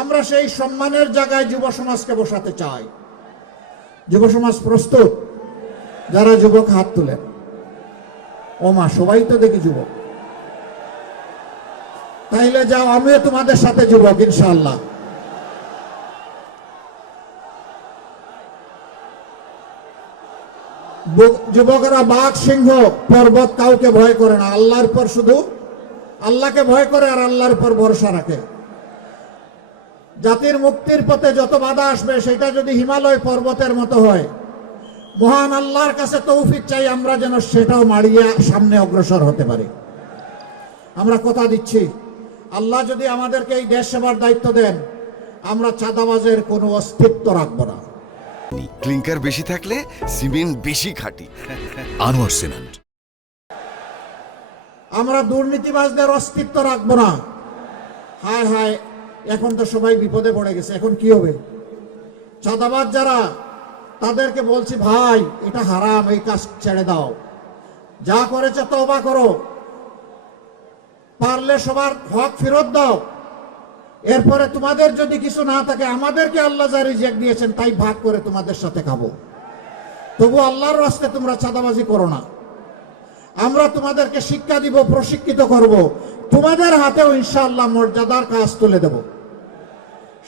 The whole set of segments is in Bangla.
আমরা সেই সম্মানের জায়গায় যুব সমাজকে বসাতে চাই। যুব সমাজ প্রস্তুত? যারা যুবক হাত তুলেন। ও মা, সবাই তো দেখি যুবক। তাইলে যাও, আমিও তোমাদের সাথে যুবক ইনশাআল্লাহ। যুবকরা বাঘ সিংহ পর্বত কাউকে ভয় করে না, আল্লাহর পর শুধু আল্লাহকে ভয় করে আর আল্লাহর পর ভরসা রাখে। জাতির মুক্তির পথে যত বাধা আসবে সেটা যদি হিমালয় পর্বতের মতো হয়, মহান আল্লাহর কাছে তৌফিক চাই আমরা যেন সেটাও মাড়িয়ে সামনে অগ্রসর হতে পারি। আমরা কথা দিচ্ছি, আল্লাহ যদি আমাদেরকে এই দেশ সেবার দায়িত্ব দেন, আমরা চাঁদাবাজের কোনো অস্তিত্ব রাখবো না। ক্লিংকার বেশি থাকলে সিমেন্ট বেশি খাঁটি। আনোয়ার সিমেন্ট। আমরা দুর্নীতিবাজদের অস্তিত্ব রাখবো না। হায় হায়, এখন তো সবাই বিপদে পড়ে গেছে, এখন কি হবে? চাঁদাবাজ যারা, তাদেরকে বলছি ভাই এটা হারাম, এই কাজ ছেড়ে দাও, যা করেছে তওবা করো, পারলে সবার হক ফেরত দাও। এরপরে তোমাদের যদি কিছু না থাকে, আমাদেরকে আল্লাহ যা রিজিক দিয়েছেন তাই ভাগ করে তোমাদের সাথে খাবো। তবু আল্লাহর রাস্তায় তোমরা চাঁদাবাজি করো না। আমরা তোমাদেরকে শিক্ষা দিব, প্রশিক্ষিত করব, তোমাদের হাতেও ইনশাআল্লাহ মর্যাদার কাজ তুলে দেব।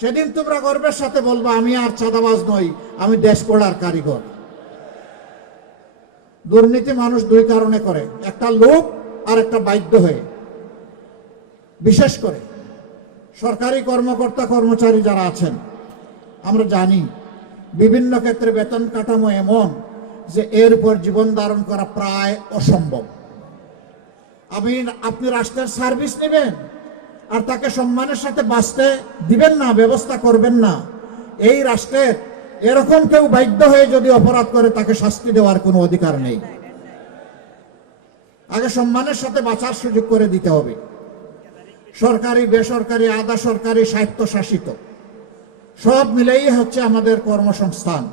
সেদিন তোমরা গর্বের সাথে বলবো আমি আর চাঁদাবাজ নই, আমি দেশ গড়ার কারিগর। দুর্নীতি মানুষ দুই কারণে করে, একটা লোভ আর একটা বাধ্য হয়ে। বিশেষ করে সরকারি কর্মকর্তা কর্মচারী যারা আছেন, আমরা জানি বিভিন্ন ক্ষেত্রে বেতন কাঠামো এমন যে এর উপর জীবন ধারণ করা প্রায় অসম্ভব। আপনি রাষ্ট্রের সার্ভিস নেবেন আর তাকে সম্মানের সাথে বাঁচতে দিবেন না, ব্যবস্থা করবেন না। এই রাষ্ট্রের এরকম কেউ বাধ্য হয়ে যদি অপরাধ করে, তাকে শাস্তি দেওয়ার কোনো অধিকার নেই। আগে সম্মানের সাথে বাঁচার সুযোগ করে দিতে হবে। সরকারি, বেসরকারি, আধা সরকারি, স্বায়ত্তশাসিত সব মিলেই হচ্ছে আমাদের কর্মসংস্থান।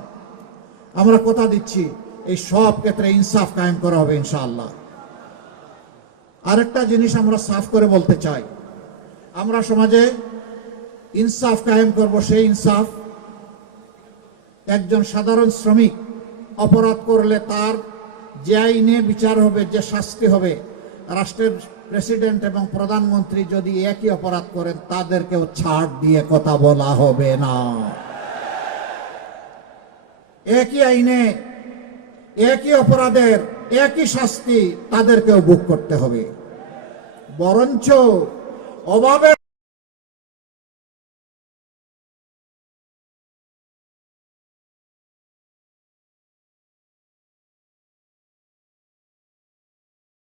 আমরা কথা দিচ্ছি এই সব ক্ষেত্রে ইনসাফ কায়েম করা হবে ইনশাআল্লাহ। আরেকটা জিনিস আমরা সাফ করে বলতে চাই, আমরা সমাজে ইনসাফ কায়েম করব। সেই ইনসাফ, একজন সাধারণ শ্রমিক অপরাধ করলে তার যে আইনে বিচার হবে, যে শাস্তি হবে, রাষ্ট্রের প্রেসিডেন্ট এবং প্রধানমন্ত্রী যদি একই অপরাধ করেন, তাদেরকেও ছাড় দিয়ে কথা বলা হবে না। একই আইনে একই অপরাধের একই শাস্তি তাদেরকেও ভোগ করতে হবে। বরঞ্চ অভাবে